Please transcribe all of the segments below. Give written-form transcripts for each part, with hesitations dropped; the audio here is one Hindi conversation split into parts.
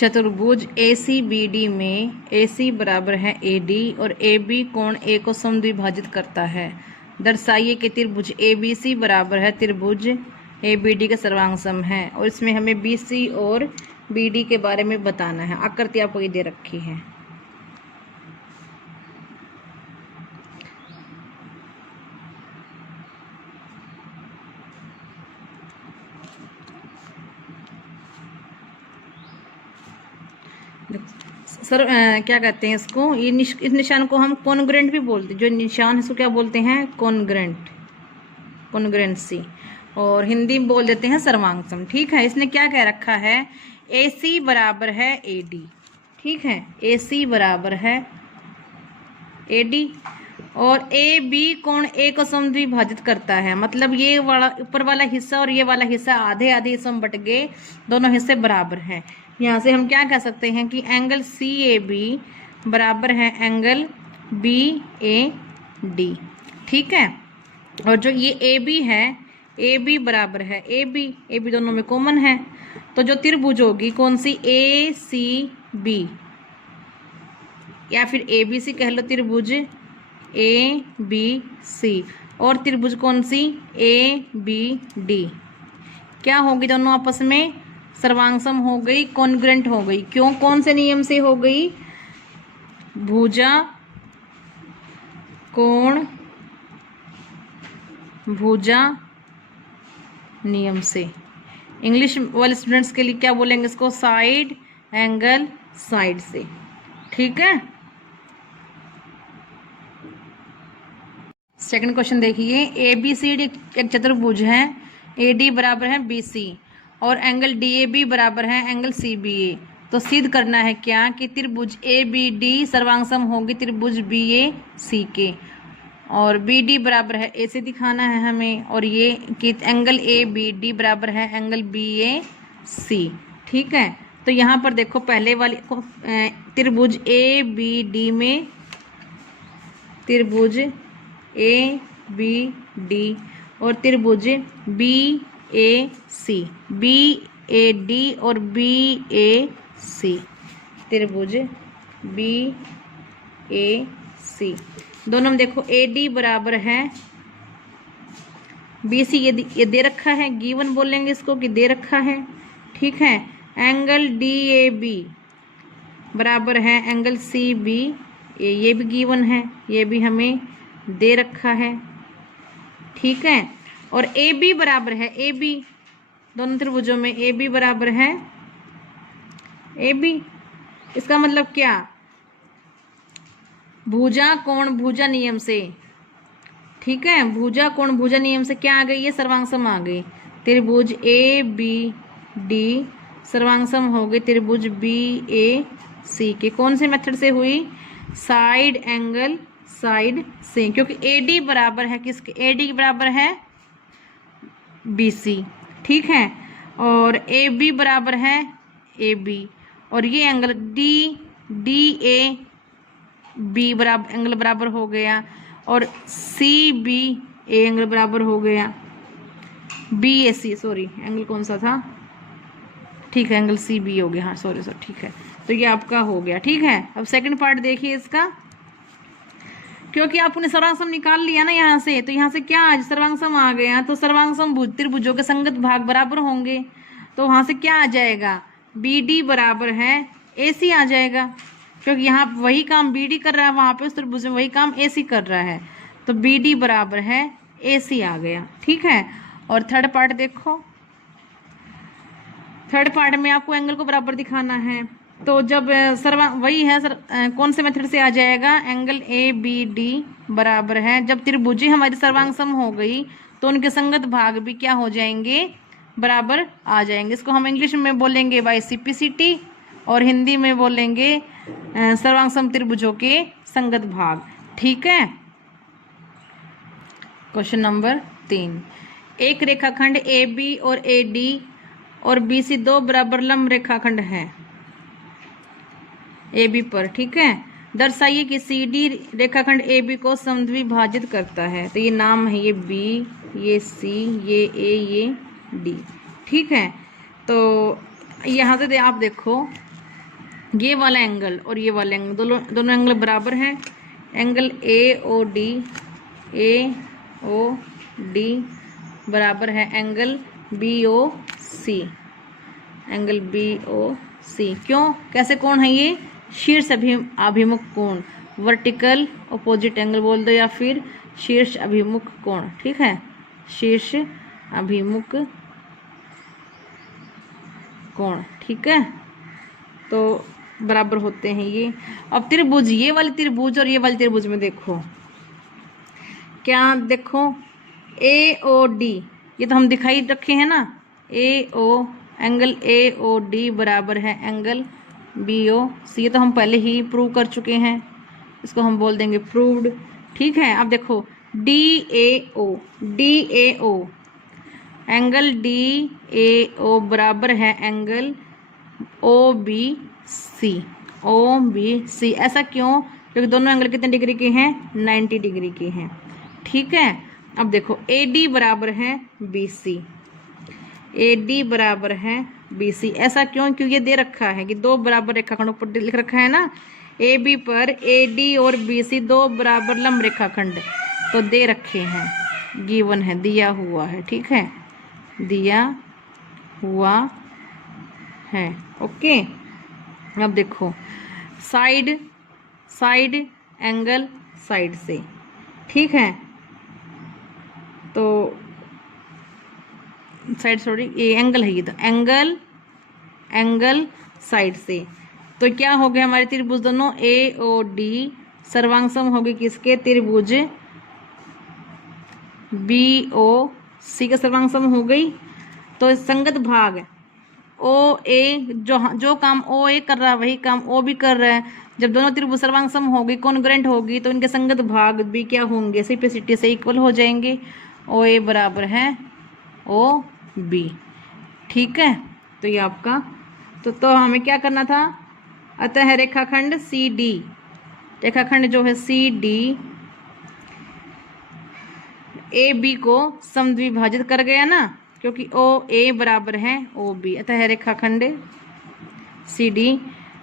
चतुर्भुज ACBD में AC बराबर है AD और AB कोण A को समद्विभाजित करता है। दर्शाइए कि त्रिभुज ABC बराबर है त्रिभुज ABD का सर्वांग सम है। और इसमें हमें BC और BD के बारे में बताना है। आकृति आपको ये दे रखी है। सर क्या कहते हैं इसको, ये इस निशान को हम कॉन्ग्रेंट भी बोलते हैं। जो निशान है इसको क्या बोलते हैं, कॉन्ग्रेंट, कॉन्ग्रेंसी, और हिंदी में बोल देते हैं सर्वांग सम। ठीक है, इसने क्या कह रखा है, AC बराबर है AD। ठीक है, AC बराबर है AD और AB कोण A को समद्विभाजित करता है। मतलब ये वाला ऊपर वाला हिस्सा और ये वाला हिस्सा आधे आधे हिस्सों में बट गए, दोनों हिस्से बराबर हैं। यहाँ से हम क्या कह सकते हैं कि एंगल CAB बराबर है एंगल BAD। ठीक है, और जो ये AB है, AB बराबर है AB दोनों में कॉमन है। तो जो त्रिभुज होगी कौन सी, ACB या फिर ABC कह लो, त्रिभुज ABC, और त्रिभुज कौन सी, ABD, क्या होगी, दोनों आपस में सर्वांग सम हो गई, कॉन्ग्रेंट हो गई। क्यों, कौन से नियम से हो गई, भुजा कोण भुजा नियम से। इंग्लिश वाले स्टूडेंट्स के लिए क्या बोलेंगे इसको, साइड एंगल साइड से। ठीक है, सेकंड क्वेश्चन देखिए, ABCD एक चतुर्भुज है, AD बराबर है BC और एंगल DAB बराबर है एंगल CBA। तो सिद्ध करना है क्या कि त्रिभुज ABD सर्वांग सम होगी त्रिभुज BAC के, और BD बराबर है AC दिखाना है हमें, और ये कि एंगल ABD बराबर है एंगल BAC। ठीक है, तो यहाँ पर देखो पहले वाली को त्रिभुज ABD में, त्रिभुज ABD और त्रिभुज BAC, BAD और BAC, त्रिभुज BAC दोनों में देखो AD बराबर है BC, ये दे रखा है, गिवन बोलेंगे इसको कि दे रखा है। ठीक है, एंगल DAB बराबर है एंगल CBA, ये भी गिवन है, ये भी हमें दे रखा है। ठीक है, और AB बराबर है AB, दोनों त्रिभुजों में AB बराबर है AB। इसका मतलब क्या, भुजा कोण भुजा नियम से। ठीक है, भुजा कोण भुजा नियम से क्या आ गई, ये सर्वांग सम आ गई। त्रिभुज ABD सर्वांग सम हो गई त्रिभुज BAC के। कौन से मेथड से हुई, साइड एंगल साइड से, क्योंकि AD बराबर है किसके, AD बराबर है BC। ठीक है, और AB बराबर है AB, और ये एंगल DAB बराबर एंगल बराबर हो गया, और CBA एंगल बराबर हो गया BAC, सॉरी एंगल कौन सा था, ठीक है एंगल CB हो गया, हाँ सॉरी सर, ठीक है, तो ये आपका हो गया। ठीक है, अब सेकंड पार्ट देखिए इसका, क्योंकि आपने सर्वांग सम निकाल लिया ना यहाँ से, तो यहाँ से क्या आज सर्वांग सम आ गया, तो सर्वांग सम त्रिभुजों के संगत भाग बराबर होंगे, तो वहां से क्या आ जाएगा, BD बराबर है AC आ जाएगा, क्योंकि यहाँ वही काम BD कर रहा है, वहां पे उस त्रिभुज में वही काम AC कर रहा है, तो BD बराबर है AC आ गया। ठीक है, और थर्ड पार्ट देखो, थर्ड पार्ट में आपको एंगल को बराबर दिखाना है, तो जब वही है कौन से मेथड से आ जाएगा, एंगल ABD बराबर है, जब त्रिभुजी हमारी सर्वांग सम हो गई तो उनके संगत भाग भी क्या हो जाएंगे, बराबर आ जाएंगे। इसको हम इंग्लिश में बोलेंगे बाय CPCT और हिंदी में बोलेंगे सर्वांग सम त्रिभुजों के संगत भाग। ठीक है, क्वेश्चन नंबर 3, एक रेखाखंड AB और AD और BC दो बराबर लंब रेखाखंड है AB पर। ठीक है, दर्शाइए कि CD रेखाखंड AB को समद्विभाजित करता है। तो ये नाम है, ये B, ये C, ये A, ये D। ठीक है, तो यहाँ से आप देखो ये वाला एंगल और ये वाला एंगल दोनों एंगल बराबर हैं। एंगल ए ओ डी बराबर है एंगल BOC। एंगल BOC क्यों, कैसे कोण है ये? शीर्ष अभिमुख कोण, वर्टिकल अपोजिट एंगल बोल दो या फिर शीर्ष अभिमुख कोण। ठीक है, शीर्ष अभिमुख कोण। ठीक है, तो बराबर होते हैं ये। अब त्रिभुज, ये वाली त्रिभुज और ये वाली त्रिभुज में देखो क्या, देखो AOD ये तो हम दिखाई रखे हैं ना, एंगल AOD बराबर है एंगल BOC। ये तो हम पहले ही प्रूव कर चुके हैं, इसको हम बोल देंगे प्रूव्ड। ठीक है, अब देखो DAO एंगल DAO बराबर है एंगल OBC। ऐसा क्यों? क्योंकि दोनों एंगल कितने डिग्री के हैं? 90 डिग्री के हैं। ठीक है, अब देखो AD बराबर है BC। ऐसा क्यों? क्योंकि ये दे रखा है कि दो बराबर रेखाखंड, ऊपर लिख रखा है ना AB पर AD और BC दो बराबर लंब रेखाखंड, तो दे रखे हैं, गिवन है, दिया हुआ है। ठीक है, दिया हुआ है। ओके, अब देखो साइड एंगल साइड से। ठीक है, तो साइड सॉरी ये एंगल है, ये तो एंगल साइड से। तो क्या हो गया हमारे त्रिभुज दोनों AOD सर्वांग हो गई किसके? त्रिभुज BOC का सर्वांग हो गई। तो संगत भाग OA जो काम OA कर रहा है वही काम O भी कर रहा है। जब दोनों त्रिभुज सर्वांग सम होगी, कॉन्ग्रुएंट होगी, तो इनके संगत भाग भी क्या होंगे? रेसिप्रोसिटी से इक्वल हो जाएंगे। OA बराबर है OB। ठीक है, तो ये आपका तो हमें क्या करना था? अतः रेखाखंड जो है CD AB को समद्विभाजित कर गया ना, क्योंकि OA बराबर है OB। अतः रेखाखंड CD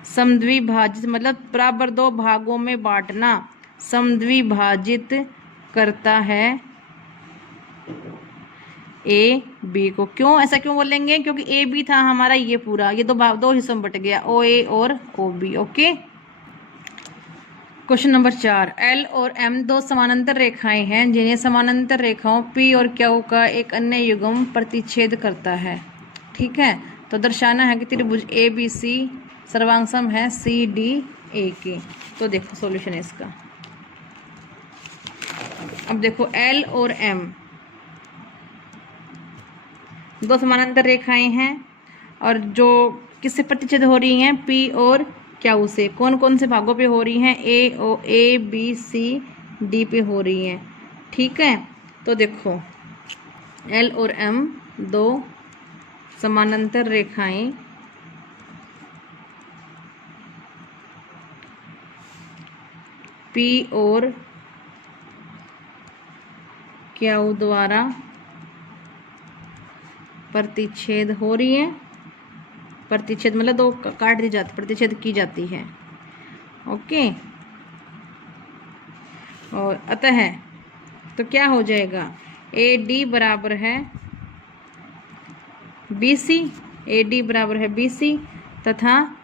समद्विभाजित मतलब बराबर दो भागों में बांटना, समद्विभाजित करता है AB को। क्यों, ऐसा क्यों बोलेंगे? क्योंकि AB था हमारा ये पूरा, ये दो हिस्सों में बट गया, OA और OB। Okay, question number 4, L और M दो समानांतर रेखाएं हैं जिन्हें समानांतर रेखाओं P और Q का एक अन्य युग्म प्रतिच्छेद करता है। ठीक है, तो दर्शाना है कि त्रिभुज ABC सर्वांग सम है CDA के। तो देखो सॉल्यूशन है इसका। अब देखो L और M दो समानांतर रेखाएं हैं और जो किससे प्रतिच्छेद हो रही हैं? P और Q से। कौन कौन से भागों पे हो रही हैं? A B C D पे हो रही हैं। ठीक है, तो देखो L और M दो समानांतर रेखाएं P और Q द्वारा प्रतिच्छेद हो रही है। प्रतिच्छेद मतलब दो काट दी जाती, प्रतिच्छेद की जाती है। ओके, और अतः तो क्या हो जाएगा? AD बराबर है BC, AD बराबर है BC तथा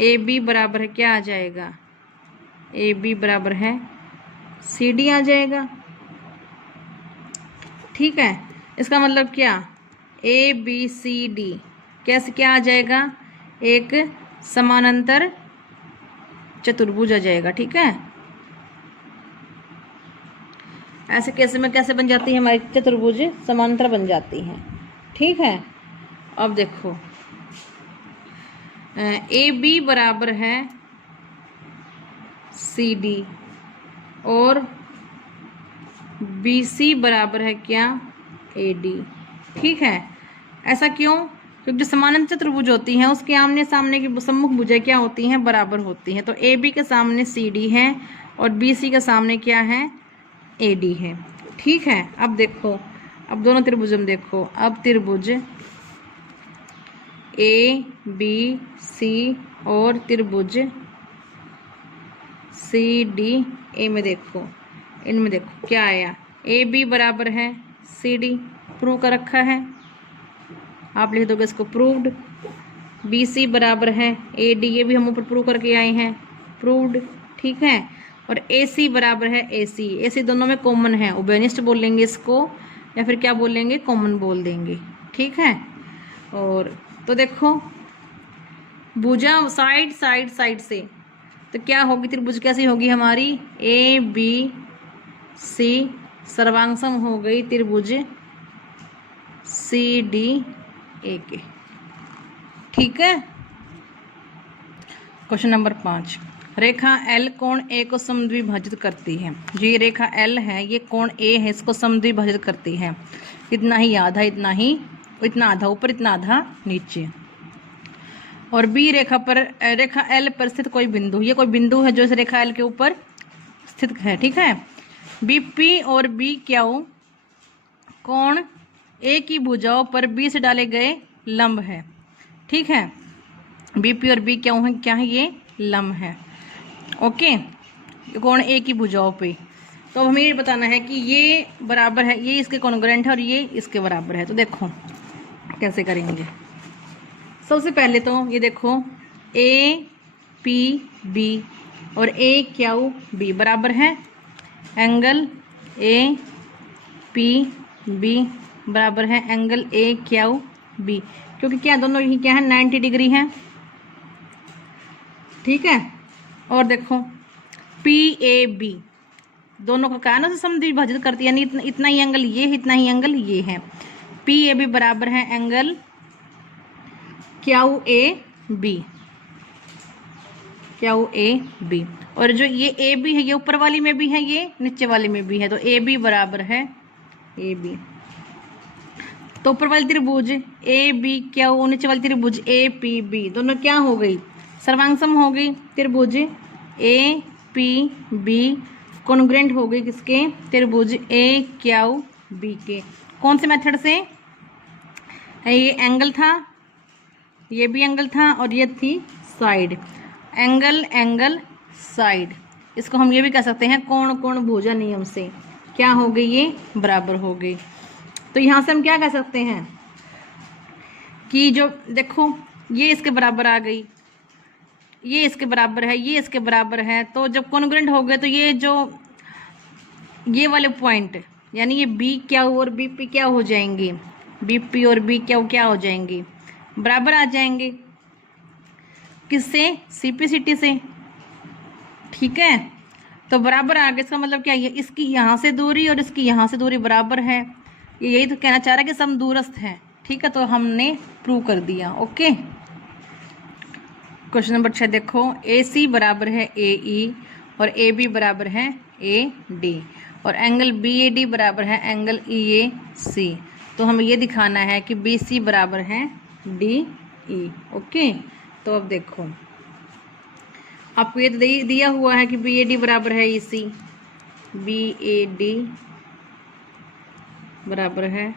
AB बराबर है क्या आ जाएगा? AB बराबर है CD आ जाएगा। ठीक है, इसका मतलब क्या? ABCD कैसे क्या आ जाएगा? एक समानांतर चतुर्भुज आ जाएगा। ठीक है, ऐसे केस में कैसे बन जाती है हमारी चतुर्भुज? समांतर बन जाती है। ठीक है, अब देखो AB बराबर है CD और BC बराबर है क्या? AD। ठीक है, ऐसा क्यों? क्योंकि जो समानांतर चतुर्भुज होती हैं उसके आमने सामने की सम्मुख भुजाएं क्या होती हैं? बराबर होती हैं। तो AB के सामने CD है और BC के सामने क्या है? AD है। ठीक है, अब देखो, अब दोनों त्रिभुज में देखो, अब त्रिभुज ए बी सी और त्रिभुज सी डी ए में देखो, इनमें देखो क्या आया, ए बी बराबर है सी डी, प्रूव कर रखा है, आप लिख दोगे इसको प्रूव्ड। बी सी बराबर है ए डी, ये भी हम ऊपर प्रूव करके आए हैं, प्रूव्ड, ठीक है। और ए सी बराबर है ए सी, ए सी दोनों में कॉमन है, उभयनिष्ठ बोल लेंगे इसको या फिर क्या बोल लेंगे, कॉमन बोल देंगे, ठीक है। और तो देखो भुजा साइड साइड साइड से, तो क्या होगी, त्रिभुज कैसी होगी हमारी, ए बी सी सर्वांग सम हो गई त्रिभुज सी डी ए के, ठीक है। क्वेश्चन नंबर 5, रेखा एल कोण ए को समद्विभाजित करती है। जो ये रेखा एल है ये कोण ए है, इसको समद्विभाजित करती है, इतना ही आधा, इतना ही, इतना आधा ऊपर, इतना आधा नीचे। और बी रेखा पर, रेखा एल पर स्थित कोई बिंदु, ये कोई बिंदु है जो इस रेखा एल के ऊपर स्थित है, ठीक है। बी पी और बी क्यू कोण ए की भुजाओं पर बी से डाले गए लंब है, ठीक है। बी पी और बी क्यू है, क्या है, ये लंब है, ओके, कोण ए की भुजाओं पे। तो हमें ये बताना है कि ये बराबर है, ये इसके कॉन्ग्रुएंट है और ये इसके बराबर है। तो देखो कैसे करेंगे। सबसे पहले तो ये देखो ए पी बी और ए क्यू बी बराबर है, एंगल ए पी बी बराबर है एंगल ए क्यू बी, क्योंकि क्या दोनों ही क्या है 90 डिग्री है, ठीक है। और देखो पी ए बी दोनों का क्या ना समद्विभाजित करती है, यानी इतना ही एंगल ये है, इतना ही एंगल ये है। पी ए बी बराबर है angle Q A B, Q A B. और जो ये ए बी है ये ऊपर वाली में भी है, ये नीचे वाली में भी है, तो ए बी बराबर है ए बी। तो ऊपर वाली त्रिभुज ए बी क्यू, नीचे वाली त्रिभुज ए पी बी, दोनों क्या हो गई, सर्वांगसम हो गई। त्रिभुज ए पी बी कॉन्ग्रुएंट हो गई किसके, त्रिभुज ए क्यू बी के। कौन से मेथड से, ये एंगल था, ये भी एंगल था और ये थी साइड, एंगल एंगल साइड। इसको हम ये भी कह सकते हैं कोण कोण भुजा नियम से क्या हो गई, ये बराबर हो गई। तो यहाँ से हम क्या कह सकते हैं कि जो देखो ये इसके बराबर आ गई, ये इसके बराबर है, ये इसके बराबर है, तो जब कॉन्ग्रुएंट हो गए तो ये जो ये वाले पॉइंट यानी ये बी क्यू और बी पी क्या हो जाएंगे, बी पी और बी क्यू क्या हो जाएंगे, बराबर आ जाएंगे। किससे, सी पी सी टी से, ठीक है। तो बराबर आ गए, इसका मतलब क्या है, इसकी यहाँ से दूरी और इसकी यहाँ से दूरी बराबर है, ये यही तो कहना चाह रहा है कि समदूरस्थ है, ठीक है। तो हमने प्रूव कर दिया, ओके। क्वेश्चन नंबर 6 देखो, ए सी बराबर है ए ई और ए बी बराबर है ए डी और एंगल बी ए डी बराबर है एंगल ई ए सी। तो हमें ये दिखाना है कि बी सी बराबर है डी ई, ओके। तो अब देखो आपको ये दिया हुआ है कि बी ए डी बराबर है ई सी, बी ए डी बराबर है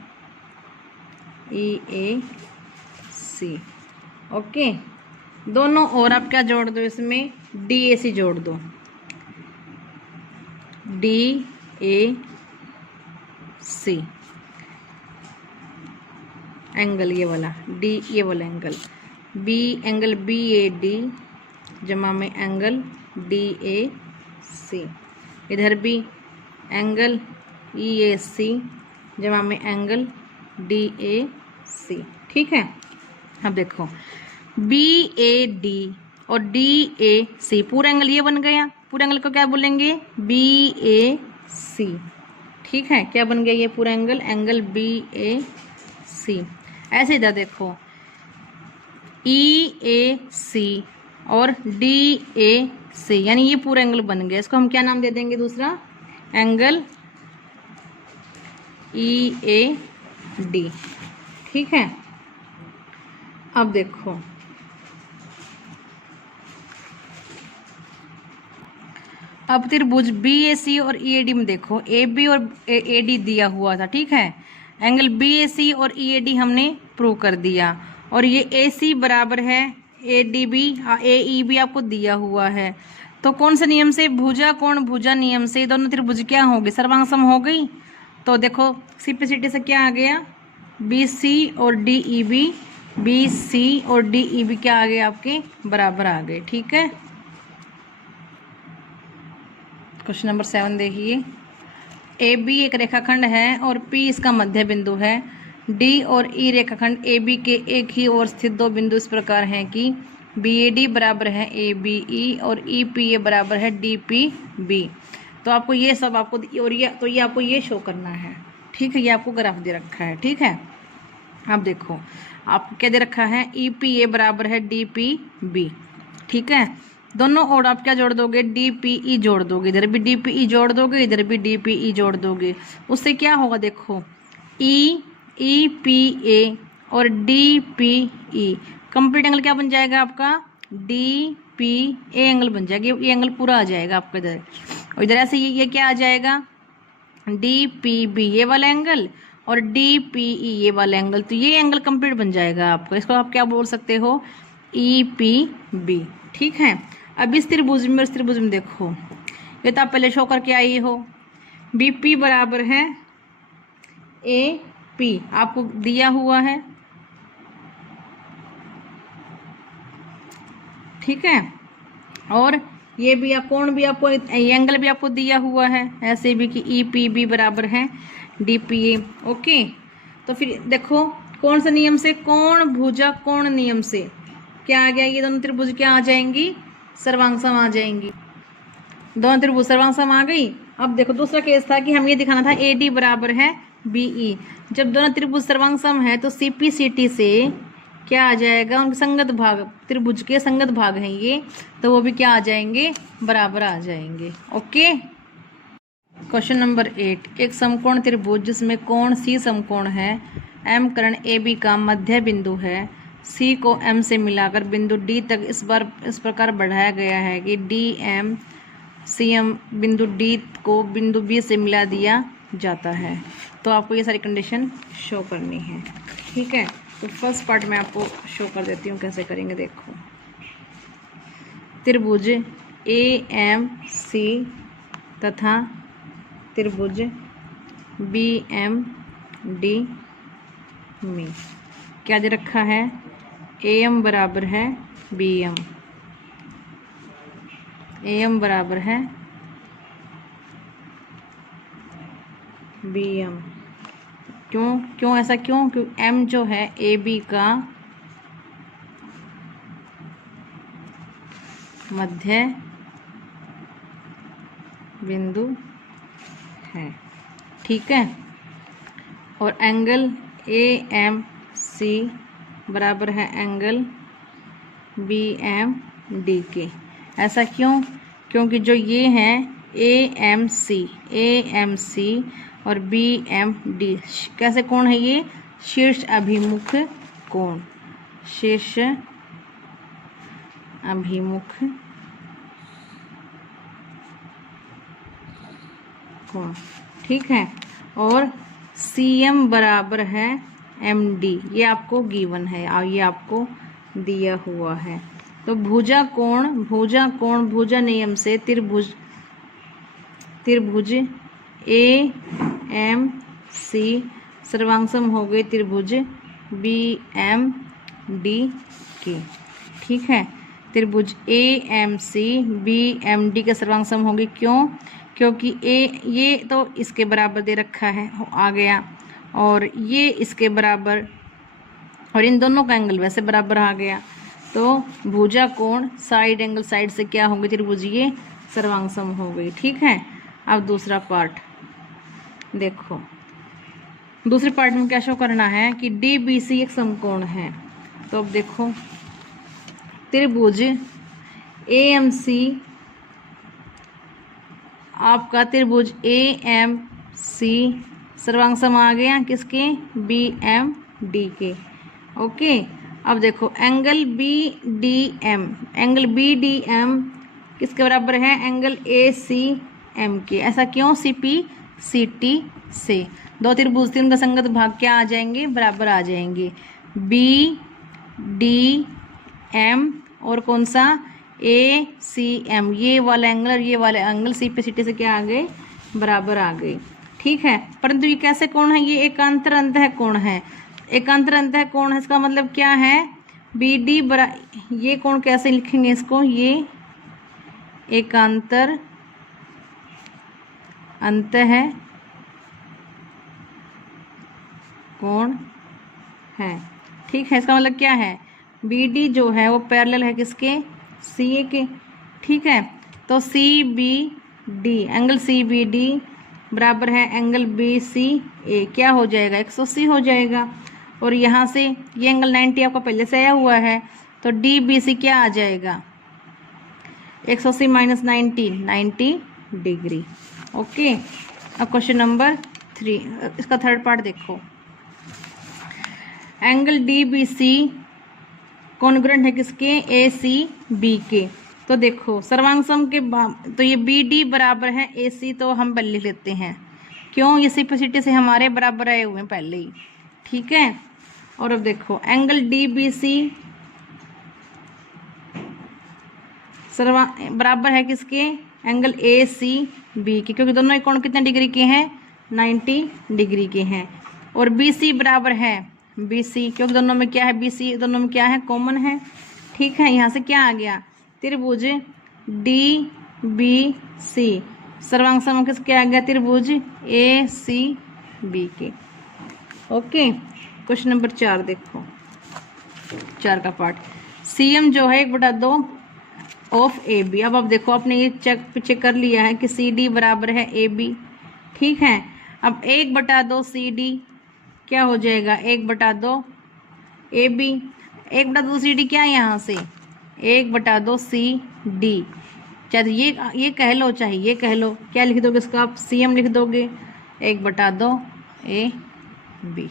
ई ए सी, ओके। दोनों और आप क्या जोड़ दो इसमें, डी ए सी जोड़ दो, डी ए सी एंगल ये वाला, डी ये वाला angle, B angle B A D जमा में एंगल डी ए सी, इधर भी एंगल ई ए सी जमा में एंगल डी ए सी, ठीक है। अब देखो बी ए डी और डी ए सी पूरा एंगल ये बन गया, पूरा एंगल को क्या बोलेंगे, बी ए सी, ठीक है। क्या बन गया ये पूरा एंगल, एंगल बी ए सी। ऐसे इधर देखो ई ए सी और डी ए सी, यानी ये पूरा एंगल बन गया, इसको हम क्या नाम दे देंगे, दूसरा एंगल ई ए डी, ठीक है। अब देखो अब त्रिभुज बी ए सी और ई ए डी में देखो ए बी और ए डी दिया हुआ था, ठीक है। एंगल बी ए सी और ई ए डी हमने प्रूव कर दिया और ये AC बराबर है ADB, AEB आपको दिया हुआ है। तो कौन से नियम से? भुजा कोण भुजा नियम से दोनों त्रिभुज क्या हो गए? सर्वांग हो गई। तो देखो CPCT से क्या आ गया? BC और DEB, BC और DEB क्या आ गए? आपके बराबर आ गए। ठीक है, क्वेश्चन नंबर 7 देखिए। AB एक रेखाखंड है और P इसका मध्य बिंदु है। D और E रेखाखंड AB के एक ही ओर स्थित दो बिंदु इस प्रकार हैं कि BAD बराबर है ABE और EPA बराबर है DPB। तो आपको ये सब आपको और ये आपको ये शो करना है। ठीक है, ये आपको ग्राफ दे रखा है। ठीक है, अब देखो आपको क्या दे रखा है? EPA बराबर है DPB। ठीक है, दोनों ओर आप क्या जोड़ दोगे? DPE जोड़ दोगे, इधर भी DPE जोड़ दोगे, इधर भी DPE जोड़ दोगे। उससे क्या होगा? देखो EPA और DPE कंप्लीट एंगल क्या बन जाएगा आपका? DPA एंगल बन जाएगा। ये एंगल पूरा आ जाएगा आपका इधर, और इधर ऐसे ये क्या आ जाएगा? DPB ये वाला एंगल और DPE ये वाला एंगल। तो ये एंगल कंप्लीट बन जाएगा आपको। इसको आप क्या बोल सकते हो? EPB। ठीक है, अब इस त्रिभुज में इस त्रिभुज में देखो, ये तो आप पहले शो करके आई हो। BP बराबर है AP आपको दिया हुआ है। ठीक है, और ये भी आप कोण भी आपको एंगल भी आपको दिया हुआ है ऐसे भी कि EPB बराबर है DPA। ओके, तो फिर देखो कौन से नियम से? कोण भुजा कोण नियम से क्या आ गया? ये दोनों त्रिभुज क्या आ जाएंगी? सर्वांग आ जाएंगी। दोनों त्रिभुज सर्वांग आ गई। अब देखो दूसरा केस था कि हमें ये दिखाना था AD बराबर है BE। जब दोनों त्रिभुज सर्वांग है तो CPCT से क्या आ जाएगा? उनके संगत भाग, त्रिभुज के संगत भाग हैं ये, तो वो भी क्या आ जाएंगे? बराबर आ जाएंगे। Okay, question number 8। एक समकोण त्रिभुज जिसमें कोण C समकोण है, M कर्ण AB का मध्य बिंदु है, C को M से मिलाकर बिंदु D तक इस प्रकार बढ़ाया गया है कि DM CM बिंदु D को बिंदु B से मिला दिया जाता है। तो आपको ये सारी कंडीशन शो करनी है। ठीक है, तो फर्स्ट पार्ट में आपको शो कर देती हूँ कैसे करेंगे। देखो त्रिभुज AMC तथा त्रिभुज BMD में क्या दे रखा है? AM बराबर है BM, AM बराबर है BM। क्यों ऐसा क्यों? क्योंकि M जो है AB का मध्य बिंदु है। ठीक है, और एंगल AMC बराबर है एंगल BMD के। ऐसा क्यों? क्योंकि जो ये हैं AMC और BMD कैसे कोण है? ये शीर्ष अभिमुख कोण, शीर्ष अभिमुख कोण। ठीक है, और CM बराबर है MD, ये आपको गिवन है और ये आपको दिया हुआ है। तो भुजा कोण भुजा नियम से त्रिभुज AMC सर्वांग हो गए त्रिभुज BMD के। ठीक है, त्रिभुज AMC BMD के सर्वांग होंगे। क्यों? क्योंकि ये तो इसके बराबर दे रखा है, आ गया, और ये इसके बराबर, और इन दोनों का एंगल वैसे बराबर आ गया। तो भुजा कोण साइड एंगल साइड से क्या होंगे? त्रिभुज ये सर्वांग हो गई। ठीक है, अब दूसरा पार्ट देखो। दूसरे पार्ट में क्या शो करना है कि DBC एक समकोण है। तो अब देखो त्रिभुज AMC आपका त्रिभुज AMC सर्वांग आ गया किसके? BMD के। ओके, अब देखो एंगल BDM किसके बराबर है? एंगल ACM के। ऐसा क्यों? CPCT से दो त्रिभुज थे, उनका संगत भाग क्या आ जाएंगे? बराबर आ जाएंगे। डी एम और कौन सा ए सी एम, ये वाला एंगल और ये वाला एंगल सी पे सी टी से क्या आ गए, बराबर आ गए। ठीक है, परंतु ये कैसे कोण है, ये एकांतर अंतः कोण है। एकांतर अंतः कोण है, इसका मतलब क्या है, बी डी ये कोण कैसे लिखेंगे इसको, ये एकांतर अंतः कोण है। ठीक है, इसका मतलब क्या है, बी डी जो है वो पैरेलल है किसके, सी ए के। ठीक है, तो C B D, angle C B D बराबर है एंगल बी सी ए, क्या हो जाएगा 180 हो जाएगा। और यहाँ से ये एंगल 90 आपका पहले से आया हुआ है, तो डी बी सी क्या आ जाएगा 180 माइनस 90 डिग्री। ओके, अब क्वेश्चन नंबर 3, इसका थर्ड पार्ट देखो। Angle D B C congruent है किसके, ए सी बी के। तो देखो सर्वांग सम के तो ये बी डी बराबर है ए सी, तो हम पहले लिख लेते हैं, क्यों, ये सिपेसिटी से हमारे बराबर आए हुए हैं पहले ही। ठीक है, और अब देखो एंगल डी बी सी बराबर है किसके, एंगल ए सी बी के, क्योंकि दोनों कोण कितने डिग्री के हैं, 90 डिग्री के हैं। और बी सी बराबर है बी सी, क्योंकि दोनों में क्या है, बी सी दोनों में क्या है, कॉमन है। ठीक है, यहाँ से क्या आ गया, त्रिभुज डी बी सी सर्वांग सम किसके आ गया, त्रिभुज ए सी बी के। ओके, क्वेश्चन नंबर 4 देखो, 4 का पार्ट, सी एम जो है 1/2 ऑफ ए बी। अब देखो आपने ये पीछे कर लिया है कि सी डी बराबर है ए बी। ठीक है, अब 1/2 सी डी क्या हो जाएगा, 1/2 ए बी, 1/2 सी डी क्या है यहाँ से 1/2 सी डी, चाहे ये कह लो चाहे ये कह लो, क्या लिख दोगे इसका आप, सी एम लिख दोगे 1/2 ए बी।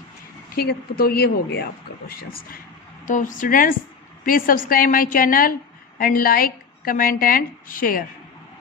ठीक है, तो ये हो गया आपका क्वेश्चन। तो students please subscribe my channel and like, comment and share.